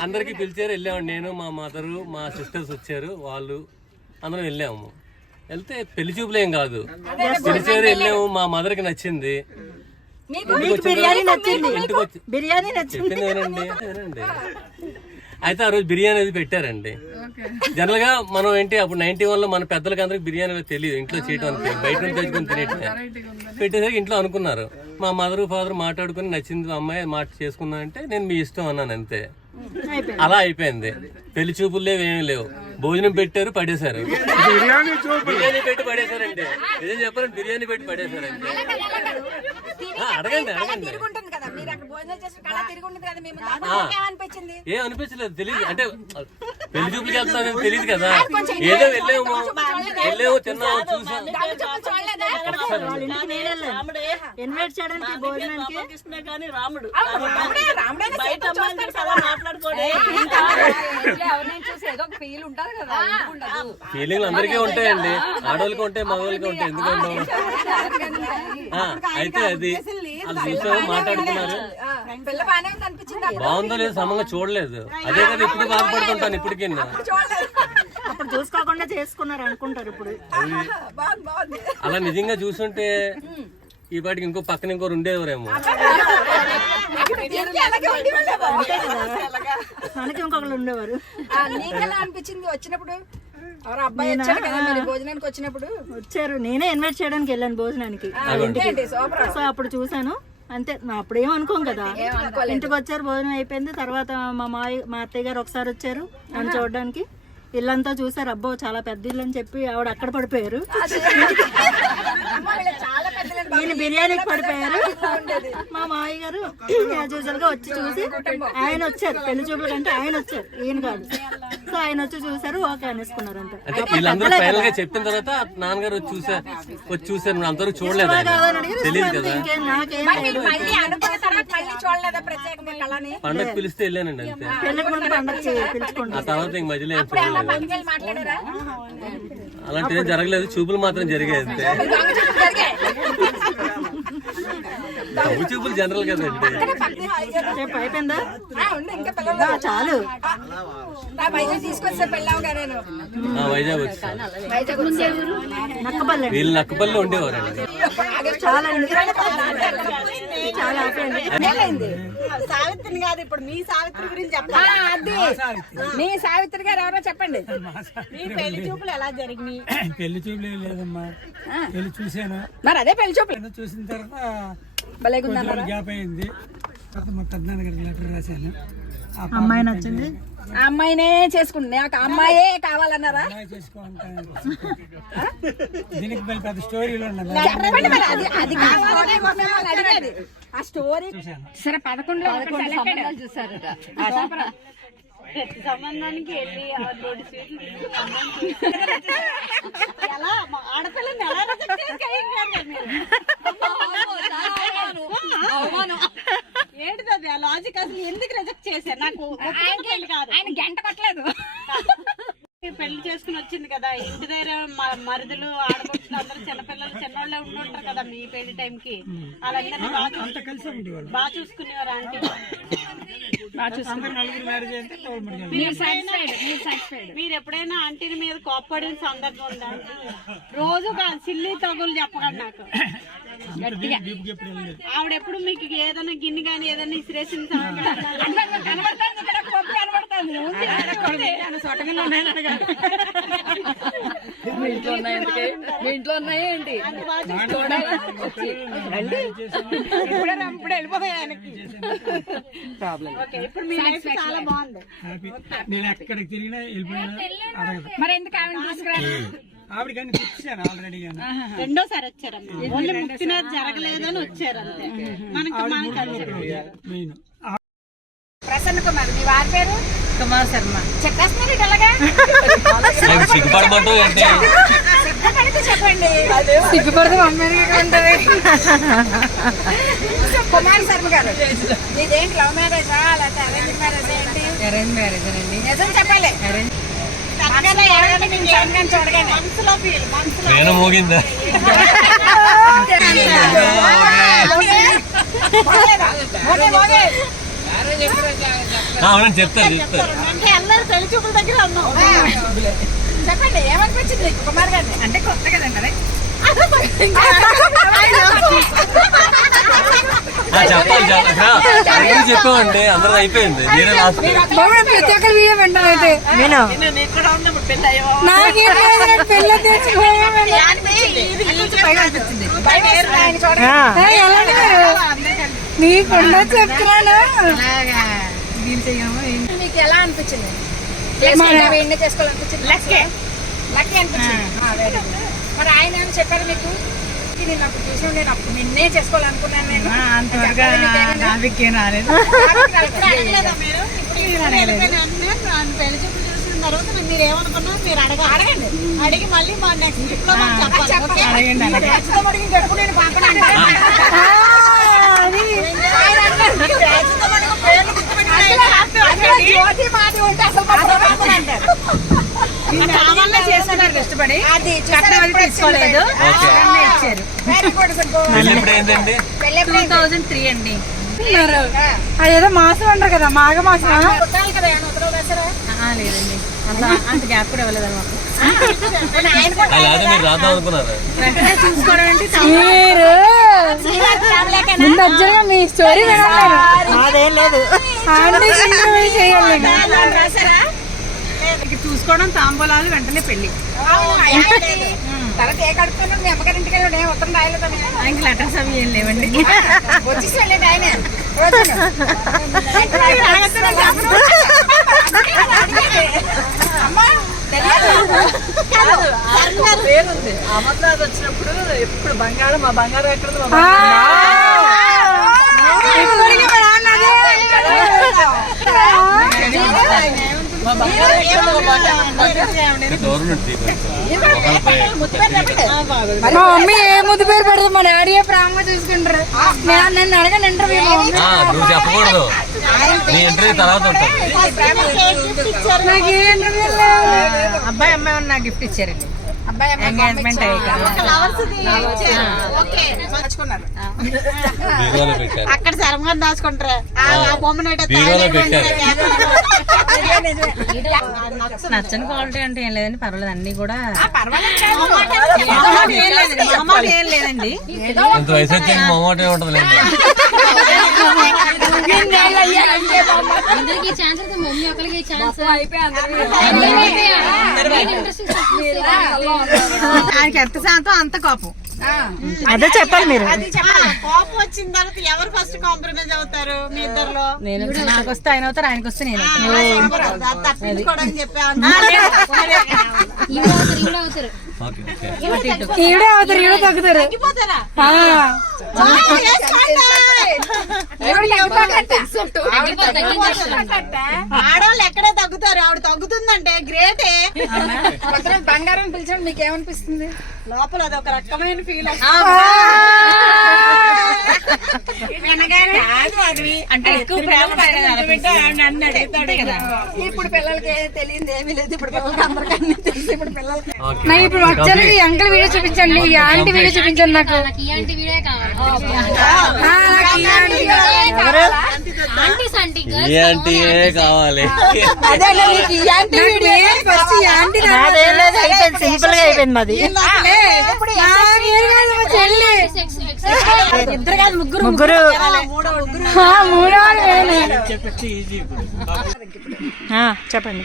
అందరికి పిలిచారు, వెళ్ళామండి. నేను, మా మదరు, మా సిస్టర్స్ వచ్చారు, వాళ్ళు అందరం వెళ్ళాము. వెళ్తే పెళ్లి చూపులేం కాదు, పిలిచారు, వెళ్ళాము. మా మదర్కి నచ్చింది, చెప్పిందేనండి. అయితే ఆ రోజు బిర్యానీ అది పెట్టారండి. జనరల్ గా మనం ఏంటి అప్పుడు 91 లో మన పెద్దలకి అందరికి బిర్యానీ తెలియదు ఇంట్లో చేయటం, అంతే బయట నుంచి తెచ్చుకొని తినేటమే. పెట్టేసరికి ఇంట్లో అనుకున్నారు. మా మదర్ ఫాదర్ మాట్లాడుకుని నచ్చింది అమ్మాయి మాట చేసుకుందా అంటే నేను మీ ఇష్టం అన్నాను, అంతే. అలా అయిపోయింది. పెళ్లి చూపులు లేవు, ఏమీ లేవు. భోజనం పెట్టారు, పడేశారు. బిర్యానీ పెట్టి పడేశారండి. నిజం చెప్పారంటే బిర్యానీ పెట్టి పడేశారండి. అడగండి అడగండి. భోజనం చేసి కళ తిరిగి ఉండదు కదా మేము ఏమనిపించింది? ఏం అనిపించలేదు, తెలియదు అంటే పెళ్లి చూపులకి వెళ్తామని తెలియదు కదా, ఏదో వెళ్ళాము తిన్నాము చూసాం. ఇన్వైట్ చేయడానికి భోజనానికి ఎవరినైనా చూసి ఏదో ఒక ఫీల్ ఉంటుంది కదా, ఎందుకు ఉండదు? ఫీలింగ్లు అందరికీ ఉంటాయండి, ఆడవాళ్ళకి ఉంటాయి మగవాళ్ళకి ఉంటాయి, ఎందుకంటే అయితే అది అది చూసాము, మాట్లాడుతున్నారు. పిల్ల బాగానే ఉంది అనిపించింది. బాగుందో లేదో సమంగా చూడలేదు, అదే కదా ఇప్పుడు బాధపడుతుంటాను ఇప్పటికి. అప్పుడు చూసుకోకుండా చేసుకున్నారు అనుకుంటారు ఇప్పుడు. బాగుంది. అలా నిజంగా చూస్తుంటే ఈ పాటికి ఇంకో పక్కన ఇంకోరు ఉండేవారేమో. మనకి ఇంకొకరు ఉండేవారు. నీకెలా అనిపించింది వచ్చినప్పుడు? ఎవరు అబ్బాయి వచ్చాడు కదా మరి భోజనానికి వచ్చినప్పుడు? వచ్చారు, నేనే ఇన్వైట్ చేయడానికి వెళ్ళాను భోజనానికి. సో అప్పుడు చూసాను అంతే, అప్పుడేం అనుకోం కదా. ఇంటికి వచ్చారు, భోజనం అయిపోయింది. తర్వాత మా అత్తయ్య గారు ఒకసారి వచ్చారు నన్ను చూడడానికి. ఇల్లంతా చూసారు, అబ్బో చాలా పెద్ద ఇల్లు అని చెప్పి ఆవిడ అక్కడ పడిపోయారు. నేను బిర్యానీకి పడిపోయారు. మా మావయ్య గారు యాజ్ యూజువల్ గా వచ్చి చూసి ఆయన వచ్చారు, పెళ్లి చూపుల కంటే ఆయన వచ్చారు, ఈయన కాదు. సో ఆయన వచ్చి చూసారు, ఓకే అనేసుకున్నారు అంతే. అంటే వీళ్ళందరూ ఫైనల్ గా చెప్పిన తర్వాత నాన్నగారు వచ్చి చూసారు, అందరూ చూడలేదు, తెలియదు కదా. నాకేం పండగ పిలిస్తే వెళ్ళానండి అంతే. పెళ్లికి ముందు పండగ పిలుచుకోండి. ఆ తర్వాత ఇంక మధ్యలో ఏం చూడలేదు, అలాంటివి ఏం జరగలేదు, చూపులు మాత్రం జరిగాయి అంతే. డబ్బు చూపులు జనరల్ కదండి. అయిపోయిందా? ఇంకా చాలు. తీసుకొచ్చా పెళ్ళావు గారు వైజాగ్ వచ్చాను, నక్కపల్లి. వీళ్ళు నక్కపల్లిలో ఉండేవారండి. చాలా చాలా అయిపోయింది. సావిత్రిని కాదు, ఇప్పుడు మీ సావిత్రి గురించి చెప్పండి. మీ సావిత్రి గారు ఎవరో చెప్పండి. మీ పెళ్లి చూపులు ఎలా జరిగినాయి? పెళ్లి చూపులు ఏం లేదమ్మా, పెళ్లి చూశాను. మరి అదే పెళ్లి చూపులు చూసిన తర్వాత గ్యాప్ అయింది. మా పెద్దనాన్నగారికి లెటర్ రాశాను. అమ్మాయి నచ్చింది, ఆ అమ్మాయినే చేసుకుంది, నాకు అమ్మాయే కావాలన్నారా? చేసుకోంటాను. దీనికి మళ్ళీ పెద్ద స్టోరీలో ఉన్నది. చెప్పండి మరి, అది కావాలనే మిమ్మల్ని అడిగేది. ఆ స్టోరీ సరే 11 సంబంధాలు చూసారట. సంబంధానికి వెళ్ళి ఎలా ఆడపిల్లని ఎలా ఏంటిది అది ఆ లాజిక్? అసలు ఎందుకు రిజెక్ట్ చేశారు? నాకు ఆయన గంట కొట్టలేదు. పెళ్లి చేసుకుని వచ్చింది కదా, ఇంటి దగ్గర మరుదులు ఆడపడుచులు అందరూ చిన్నపిల్లలు చిన్నోళ్ళే ఉండుంటారు కదా మీ పెళ్లి టైంకి. వాళ్ళందరినీ బాగా చూసుకునేవారు ఆంటీ? మీరు ఎప్పుడైనా ఆంటీని మీద కోప్పడిన సందర్భం ఉందా? రోజు సిల్లి తగులు చెప్పకండి నాకు. ఆవిడ ఎప్పుడు మీకు ఏదైనా గిన్నె గానీ ఏదైనా ఇసిరేసిన మీ ఇంట్లో ఉన్నాయా ఏంటి? ఇప్పుడు మీ లైఫ్ చాలా బాగుంది. నేను ఎక్కడికి తిరిగినా వెళ్ళిపోయినా అడగదు. మరి ఎందుకు ఆవిడ తీసుకురా? ఆవిడకని తెచ్చాను ఆల్రెడీ. రెండోసారి వచ్చారమ్మా, ఓన్లీ ముక్తినాథ్ జరగలేదు అని వచ్చారు అంతే. మనకి మెయిన్ ప్రసన్న కుమార్, మీ వారి పేరు? కుమార్ శర్మ. చెప్పేస్తున్నారు ఇలాగా సిగ్గుపడమంటూ ఏంటి? సిద్ధపడితే చెప్పండి. సిగ్గుపడితే అమ్మాయి ఉంటది. కుమార్ శర్మ గారు, ఇదేంటి లవ్ మ్యారేజా లేకపోతే అరేంజ్ మ్యారేజ్ ఏంటి? అరేంజ్ మ్యారేజ్ అండి. నిజం చెప్పాలి. చూడగానే మనసులో ఫీల్, మనసులో నేను మోగిందా? అవునండి, చెప్తాను. అంటే అందరూ పెళ్లి చూపుల దగ్గర ఉన్నాం. చెప్పండి ఏమనిపించింది కుమార్ గారిని? అంటే కొత్త కదండి. చెప్పాలి, చెప్పామండి, అందరూ అయిపోయింది. నేనే లాస్ట్. ప్రతి ఒక్కరు వీడియో వింటాను అయితే. నీకుండా చెప్తున్నాను. మీకు ఎలా అనిపించింది? ఎన్ని చేసుకోవాలనిపించింది? లక్కీ అనిపించింది. మరి ఆయన ఏమైనా చెప్పారు మీకు? నేను అప్పుడు చూసిన నేను అప్పుడు నిన్నే చేసుకోవాలనుకున్నాను నేను పెళ్లి చూపులు చూసిన తర్వాత మీరు ఏమనుకున్నారు మీరు అడగండి. అడిగి మళ్ళీ మా నెక్స్ట్ ట్రిప్ లో చెప్పాలి. నేను పాపన జ్యోతి మాది ఉంటే అసలు కావాలనే చేస్తున్నారు ఇష్టపడి తీసుకోలేదు ఇచ్చారు. పెళ్ళి ఎప్పుడు అయిందండి? 2003 అండి. అదేదో మాసం అంటారు కదా, మాఘ మాసం. లేదండి అంత గ్యాప్ కూడా ఇవ్వలేదు మాకు. అలాగే మీరు రాద్దాం అనుకున్నారా? వెంటనే చూసుకోవడం అంటే మీ స్టోరీ అదేం లేదు. చూసుకోవడం, తాంబూలాలు, వెంటనే పెళ్లి. తర్వాత ఏ కడుపుతున్నాడు మీ అమ్మగారి ఇంటికి వెళ్ళాడు ఏం ఉత్తరం రాయలేదు ఆయనకి లెటర్స్ అవి ఏం లేవండి. వచ్చేసి వెళ్ళండి ఆయన అమర్నాథ్ వచ్చినప్పుడు ఎప్పుడు బంగారం మా బంగారం ఎక్కడ గవర్నమెంట్ మా మమ్మీ ఏ ముద్దు పేరు పెడతాం, మా డాడీ ప్రేమగా చూసుకుంటారు. నన్ను అడగండి ఇంటర్వ్యూ. నువ్వు చెప్పకూడదు, నీ ఇంటర్వ్యూ తర్వాత ఉంటుంది. నాకు ఏ ఇంటర్వ్యూ అబ్బాయి అమ్మాయి ఉన్న గిఫ్ట్ ఇచ్చారండి. ఎంగేజ్మెంట్ బీరువాలో పెట్టారు. అక్కడ శరంగా దాచుకుంటారు. బీరువాలో పెట్టారు. నచ్చని క్వాలిటీ అంటే ఏం లేదండి, పర్వాలేదు అన్ని కూడా. ఏం లేదండి. ఇంత వయసు వచ్చాక మొహమాటం ఉంటుంది లేదు. ఆయనకి ఎంత శాతం అంత కోపం. అదే చెప్పాలి మీరు. కోపం వచ్చిన తర్వాత ఎవరు ఫస్ట్ కాంప్రమైజ్ అవుతారు మీ ఇద్దరులో? నేను నాకు వస్తే ఆయన అవుతారు, ఆయనకు వస్తే నేను తప్పించుకోవడానికి ఈడే అవుతారు, ఈడే తగ్గుతారు. ఆడవాళ్ళు ఎక్కడే తగ్గుతారు, ఆవిడ తగ్గుతుందంటే గ్రేటే. బంగారం పిలిచాడు మీకు ఏమనిపిస్తుంది? లోపల అదొక రకమైన ఫీల్. అంటే ఎక్కువ ప్రేమ కదా. ఇప్పుడు పిల్లలకి తెలియదు ఏమీ లేదు. ఇప్పుడు పిల్లలకి అందరికీ అన్ని తెలుసు. ఇప్పుడు పిల్లలకి నాకు ఇప్పుడు వచ్చాను. ఈ అంకుల్ వీడియో చూపించండి, ఈ ఆంటీ వీడియో చూపించండి. నాకు ఈ ఆంటీయే కావాలి. సింపుల్ గా అయిపోయింది మాది. ఇద్దరు కాదు ముగ్గురు. ముగ్గురు చెప్పండి.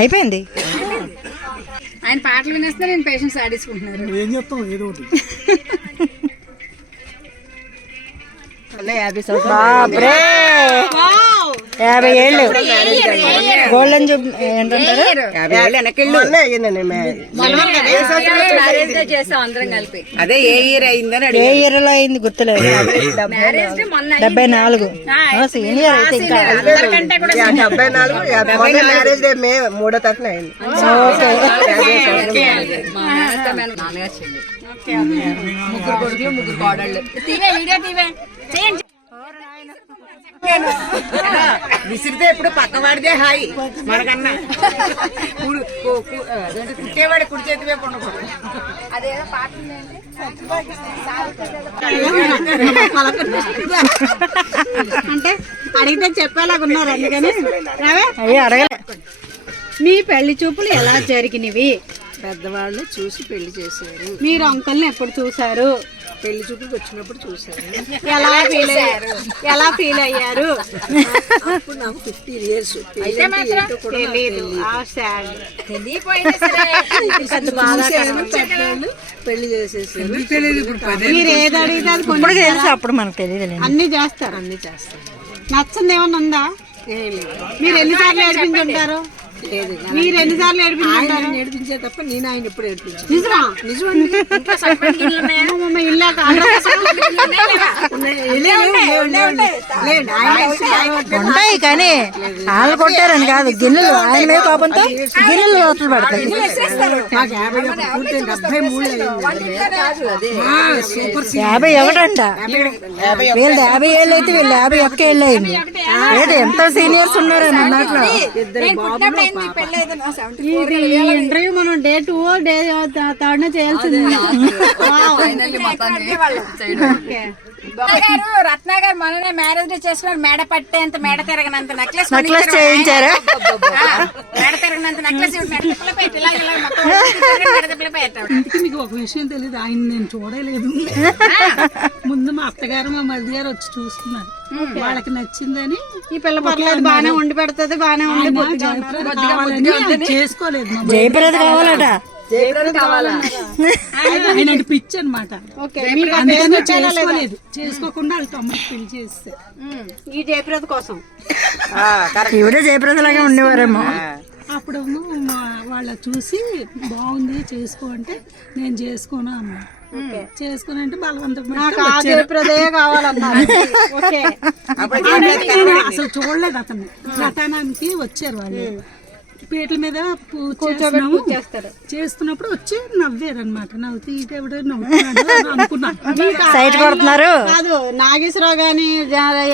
అయిపోయింది. ఆయన పాటలు వినేస్తే నేను పేషెంట్స్ ఆడించుకుంటున్నాను. ఏం చెప్తాం ఏదో ఒకటి. బాబ్రే 50 ఏళ్ళు గోల్డెన్ జూబ్ ఏంటంటారు? చేసాం అందరం కలిపి. అదే ఏ ఇయర్ అయిందని ఏ ఇయర్ లో అయింది గుర్తులేదు. 74 సీనియర్ అయితే ఇంకా. అందరికంటే కూడా 74 మ్యారేజ్ డే మే 3వ తారీఖున అయింది. మా నాన్నగారు చెల్లి, ముగ్గురు కొడుకులు, ముగ్గురు కోడళ్ళు. విసిరితే ఎప్పుడు పక్కవాడిదే హాయి మనకన్నా. కుట్టేవాడి కుడి చేతి వైపు ఉండకూడదు. అదేదో పాట అంటే అడిగితే చెప్పేలాగా ఉన్నారు. అందుకని అయ్యి అడగలే. మీ పెళ్లి చూపులు ఎలా జరిగినవి? పెద్దవాళ్ళు చూసి పెళ్లి చేశారు. మీరు అంకుల్ని ఎప్పుడు చూసారు? పెళ్లి చూపులకు వచ్చినప్పుడు చూశారు. ఎలా ఫీల్ అయ్యారు? అప్పుడు నాకు 15 years. పెళ్లి చేసేసారు. మీరు ఏది అడిగితే అది ఇప్పుడు తెలుసు, అప్పుడు మనకు తెలియదు. అన్ని చేస్తారు. అన్ని చేస్తారు. నచ్చింది ఏమన్నా ఉందా? మీరు ఎన్నిసార్లు ఏడిపించుంటారు? మీరు ఎన్నిసార్లు ఏడిపించారు? నేర్పించే తప్ప నేను ఆయన ఎప్పుడు నేర్పించాను. నిజమా? అమ్మమ్మ ఇల్లాక ఉంటాయి కానీ వాళ్ళు కొట్టారని కాదు, గిన్నెలు ఆయన మీద కోపంతో గిన్నెలు లోపల పడతాయి. నాకు 51 వీళ్ళు 50 ఏళ్ళు అయితే వీళ్ళు 51 ఏళ్ళు అయింది. ఏదో ఎంతో సీనియర్స్ ఉన్నారు అని అన్నట్లు. ఇంటర్వ్యూ మనం డే 2 డే 3 చేయాల్సింది. రత్న గారు మననే మ్యారేజ్ డే చేసుకున్నారు. మేడ పట్టేంత మేడ తిరగనంత నెక్లెస్ చేయించారా? మేడ తిరగనంత నెక్లెస్ పెట్టి ఇంటికి మీకు ఒక విషయం తెలియదు, ఆయన నేను చూడలేదు. ముందు మా అత్తగారు మా మరిది గారు వచ్చి చూస్తున్నారు, వాళ్ళకి నచ్చిందని. ఈ పిల్ల పర్లేదు, బాగానే వండి పెడుతుంది, బాగానే ఉండి కావాలని చేసుకోలేదు. జయప్రద కావాలట, ఆయన పిచ్చి అనమాట. చేసుకోలేదు, చేసుకోకుండా వాళ్ళ తమ్ముడికి పెళ్లి చేస్తే ఈ జయప్రద కోసం ఇవిడే జయప్రద లాగా ఉండేవారేమో. అప్పుడు వాళ్ళ చూసి బాగుంది చేసుకో అంటే నేను చేసుకోను అన్నా. చేసుకుని అంటే బలవంతంగా జయప్రదే కావాలన్నారు. అసలు చూడలేదు అతను. రథానానికి వచ్చారు వాళ్ళు, పీటల మీద పూజ చేస్తారు. చేస్తున్నప్పుడు వచ్చి నవ్వారు అనమాట. నవ్వుతూ ఇటెవడో నవ్వుతున్నాడు అనుకున్నాను. సైట్ కొడుతున్నారు కాదు, నాగేశ్వరరావు గాని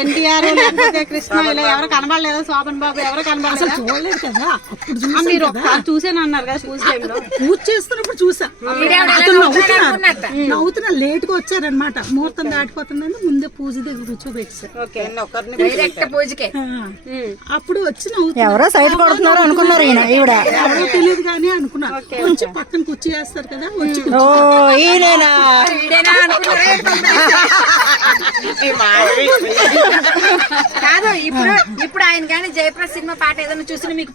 ఎన్టీఆర్ లేకపోతే కృష్ణ ఇలా ఎవరు కనబడలేదా? శోభన్ బాబు ఎవరు కనబడలేదు? చూడలేదు కదా. అప్పుడు మీరు చూసాను అన్నారు కదా పూజ టైంలో. పూజ చేస్తున్నప్పుడు చూసా నవ్వుతున్నారు. లేట్ గా వచ్చారనమాట. ముహూర్తం దాటిపోతుందని ముందే పూజ దగ్గర కూర్చోబెట్టారు. అప్పుడు వచ్చి నవ్వుతున్నారు. ఎవరో సైట్ కొడుతున్నారు అనుకున్నారు. ఈవిడ ఎవరో తెలియదు కానీ అనుకున్నా. వచ్చి పక్కన కుర్చీ చేస్తారు కదా, వచ్చి ఈయనేనా కాదు. ఇప్పుడు ఆయన కానీ జయప్రద సినిమా పాట ఏదైనా చూసి మీకు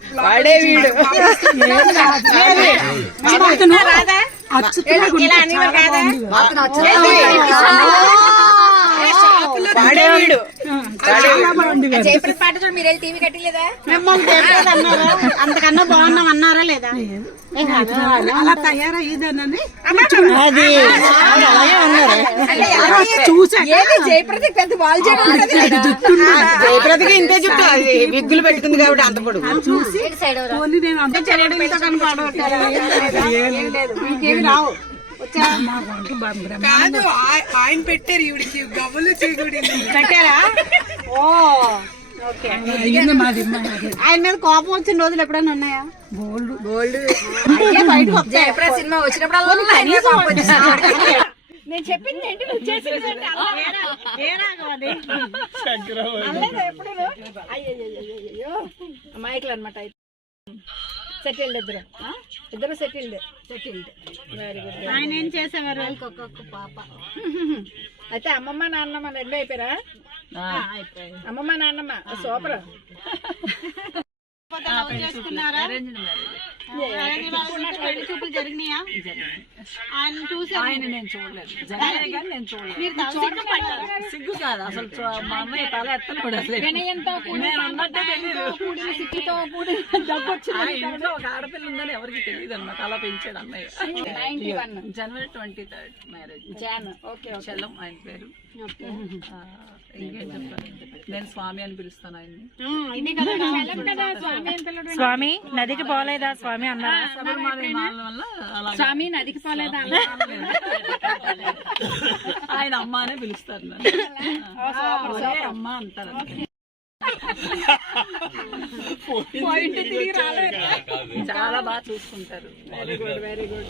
జయప్రద పాట చూడ మీరు వెళ్ళి టీవీ కట్టలేదా? మిమ్మల్ని జయప్రద అన్నారా? అంతకన్నా బాగున్నాం అన్నారా లేదా? అలా తయారయ్యేదానని అది అలాగే ఉన్నారు. చూసా. జయప్రదకి పెద్ద బాల్ జయప్రదకి ఇంతే జుట్టు, విగ్గులు పెట్టుకుంది కాబట్టి అంత పొడుగు. చూసి పోనీ నేను అంత రావు కాదు, ఆయన పెట్టారు ఈవిడికి గవ్వలు చేయకూడదు. పెట్టారా? ఓ ఓకే. ఆయన మీద కోపం వచ్చిన రోజులు ఎప్పుడైనా ఉన్నాయా? గోల్డ్ జయప్రద సినిమా వచ్చినప్పుడు నేను చెప్పింది ఏంటి నువ్వు చేసింది అయ్యో అమాయకులు అనమాట. సెటిల్డ్ ఇద్దరు సెటిల్డ్. Very good. ఆయన ఏం చేసేవారు? పాప. అయితే అమ్మమ్మ నాన్నమ్మ రెండు అయిపోయారా? అమ్మమ్మ నాన్నమ్మ సూపర్. చేసుకున్నారా? చూపులు జరిగినాయా? ఆయన చూసి ఆయన నేను చూడలేదు, నేను చూడలేదు. సిగ్గు కాదు అసలు. మా అమ్మాయి తల ఎత్తను కూడా ఇంట్లో ఒక ఆడపిల్ల ఉందని ఎవరికి తెలియదు అనమాట. అలా పెంచాడు అన్నయ్య. జనవరి 23 మ్యారేజ్. చలం ఆయన పేరు. ఇంకేం చెప్పాలి, నేను స్వామి అని పిలుస్తాను ఆయన్ని. స్వామి నదికి పోలేదా స్వామి అన్నారా? స్వామి నదికి పోలేదా? ఆయన అమ్మ అనే పిలుస్తారు నన్ను. అమ్మ అంటారు. చాలా బాగా చూసుకుంటారు. Very good.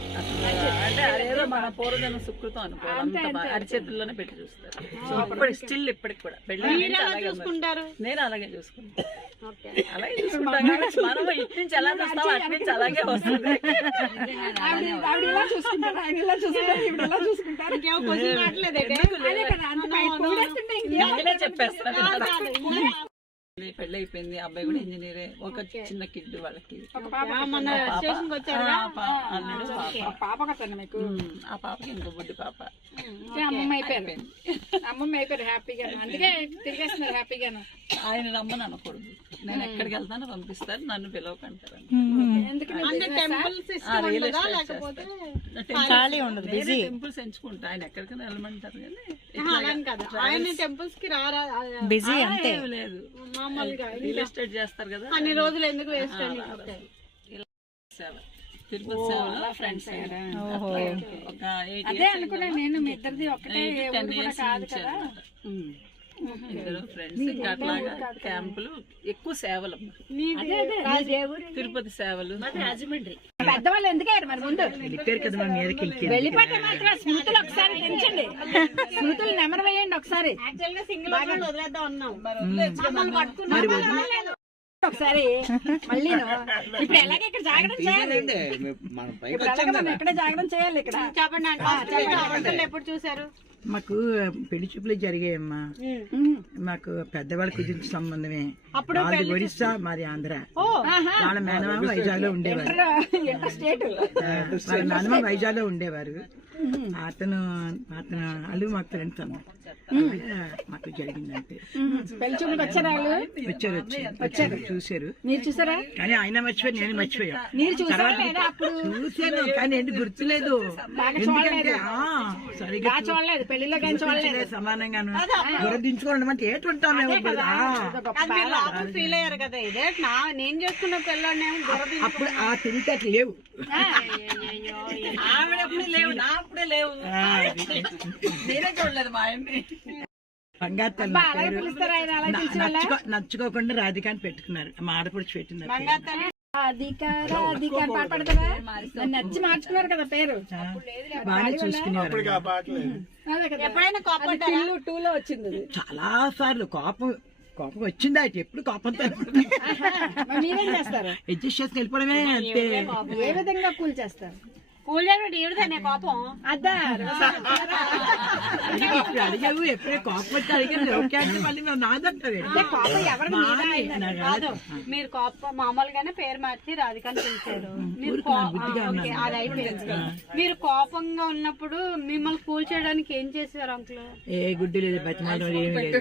అంటే అదేదో మన పూర్వజన్మ సుకృతం అనుకోవాలి. అంత బాగా అరిచేతుల్లోనే పెట్టి చూస్తారు. స్టిల్ ఇప్పటికి కూడా పెళ్ళి చూసుకుంటారు. నేను అలాగే చూసుకుంటాను. అలాగే చూసుకుంటాను. మనం ఇటు నుంచి ఎలా చూస్తాం అటు నుంచి అలాగే వస్తుంది. చెప్పేస్తాను. పెళ్ళి అయిపోయింది, అబ్బాయి కూడా ఇంజనీరే, ఒక చిన్న కిడ్ వాళ్ళకి. మొన్న స్టేషన్కి వచ్చారు అల్లుడు పాప కదండి మీకు. ఆ పాపకి ఇంకో బుడ్డి పాప. అమ్మమ్మ అయిపోయారు, అమ్మమ్మ అయిపోయారు హ్యాపీగా. అందుకే తిరిగేస్తున్నారు హ్యాపీగాను. ఆయన రమ్మని అనకూడదు, నేను ఎక్కడికి వెళ్తానో పంపిస్తారు, నన్ను పిలవకంటారు. అంటే టెంపుల్ సిస్టమ్ ఉండదా లేకపోతే టెంపుల్స్ ఎంచుకుంటా, ఆయన ఎక్కడికైనా వెళ్ళమంటారు కానీ అలాని కదా. ఆయన టెంపుల్స్ కి రారా బిజీ అంతే. లేదు, మామూలుగా రియల్ ఎస్టేట్ చేస్తారు కదా, అన్ని రోజులు ఎందుకు వేస్ట్ అని సేవ. తిరుపతి సేవలో ఫ్రెండ్స్ ఒక 8 అదే అనుకున్నా నేను, మీ ఇద్దరిది ఒకటే 10 years నుంచి అన్నమాట. ఇద్దరు ఫ్రెండ్స్. ఇంకా అట్లాగా క్యాంపులు, ఎక్కువ సేవలు, తిరుపతి సేవలు. పెద్దవాళ్ళు ఎందుకయ్యారు మరి ముందు వెళ్ళిపోతే మాత్రం స్మృతులు ఒకసారి తెంచండి, స్మృతులు నెమరు వేయండి ఒకసారి. యాక్చువల్ గా సింగిల్ వదిలేద్దాం అన్నాం ఒకసారి మళ్ళీ. ఇప్పుడు ఎలాగే ఇక్కడ జాగ్రత్త చేయాలి, ఇప్పుడు ఎలాగే మనం ఎక్కడ జాగ్రత్త చేయాలి ఇక్కడ. చెప్పండి ఎప్పుడు చూసారు? మాకు పెళ్లి చూపులు జరిగాయమ్మా. మాకు పెద్దవాళ్ళ కుదించిన సంబంధమే. వాళ్ళది ఒరిస్సా, మాది ఆంధ్ర. వాళ్ళ మేనమామ వైజాగ్ లో ఉండేవారు. వాళ్ళ మేనమామ వైజాగ్ లో ఉండేవారు. అతను అల్లు మాకు ఫ్రెండ్స్ అమ్మ. మాకు జరిగిందంటే పెళ్లి చూపులకు వచ్చారా? వచ్చారు, చూసారు. మీరు చూసారా? కానీ ఆయన మర్చిపోయి, నేను మర్చిపోయా. మీరు చూసారా? చూసాను కానీ ఏంటి గుర్తులేదు. ఎందుకంటే సరిగ్గా చూడలేదు, పెళ్లిలో కానీ చూడలేదు. సమానంగాను గుర్తించుకోవడం అంటే ఏటుంటాం మేము. ఫీల్ అయ్యారు కదా, ఇదే నేను చేసుకున్న పిల్లనేమో అప్పుడు ఆ తెలివితేటలు లేవు. ఆవిడప్పుడు లేవు, నా అప్పుడే లేవు. నేనే చూడలేదు మా ఆయన్ని. బంగారు తల్లి నచ్చుకోకుండా రాధికాని పెట్టుకున్నారు. మా ఆడపడిచి పెట్టింది. అధికార పాట పడతారా? నచ్చి మార్చుకున్నారు కదా పేరు. బాగానే చూసుకునేవారు. ఎప్పుడైనా కోపం 2 లో వచ్చింది. చాలా సార్లు కోపం వచ్చింది. అయితే ఎప్పుడు కోపంతో మీరేం చేస్తారు? అడ్జస్ట్ చేసుకుని వెళ్ళిపోవడమే అంతే. ఏ విధంగా కూల్ చేస్తారు? కూల్ చేయడం ఏడుదనే కోపం. అద్దా ఇప్పుడు అడిగావు, ఎప్పుడే కోపం వచ్చి అడిగాను ఓకే అంటే మళ్ళీ మేము నాదంటారు. కాదు, మీరు కోపం మామూలుగానే పేరు మార్చి రాధికాని పిలిచారు. అది అయిపోయింది. మీరు కోపంగా ఉన్నప్పుడు మిమ్మల్ని కూల్ చేయడానికి ఏం చేశారు అంకుల్? ఏ గుడ్డు లేదు, బతిమాలం ఏమి లేదు.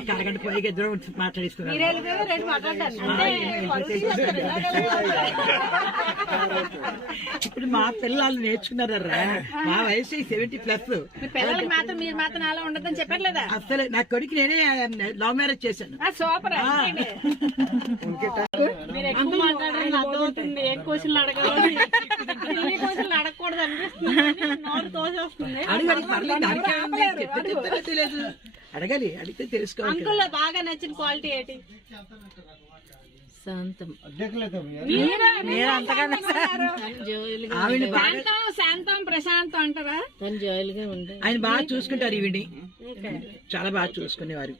ఒక అరగంట పోయి ఇద్దరు మాట్లాడిస్తున్నారు. మీరే వెళ్ళిపోయారు, రేపు మాట్లాడతాను. ఇప్పుడు మా పిల్లలు నేర్చుకున్నారా? మా వయసు 70+. పిల్లలకి మాత్రం మీరు మాత్రం అలా ఉండదని చెప్పట్లేదా? అసలు నా కొడుకు నేనే లవ్ మ్యారేజ్ చేశాను. సూపర్. మీరు ఎక్కువ మాట్లాడాలని అర్థమవుతుంది. ఏ క్వశ్చన్లు అడగాలి, ఎన్ని క్వశ్చన్లు అడగకూడదు అనిపిస్తుంది. నోరు తోసేస్తుంది. అడగాలి, అడిగితే తెలుసుకోవాలి. అంకుల్ బాగా నచ్చిన క్వాలిటీ ఏంటి? శాంతం. శాంతం ప్రశాంతం అంటారా? ఆయన బాగా చూసుకుంటారు. ఈవిని చాలా బాగా చూసుకునేవారు.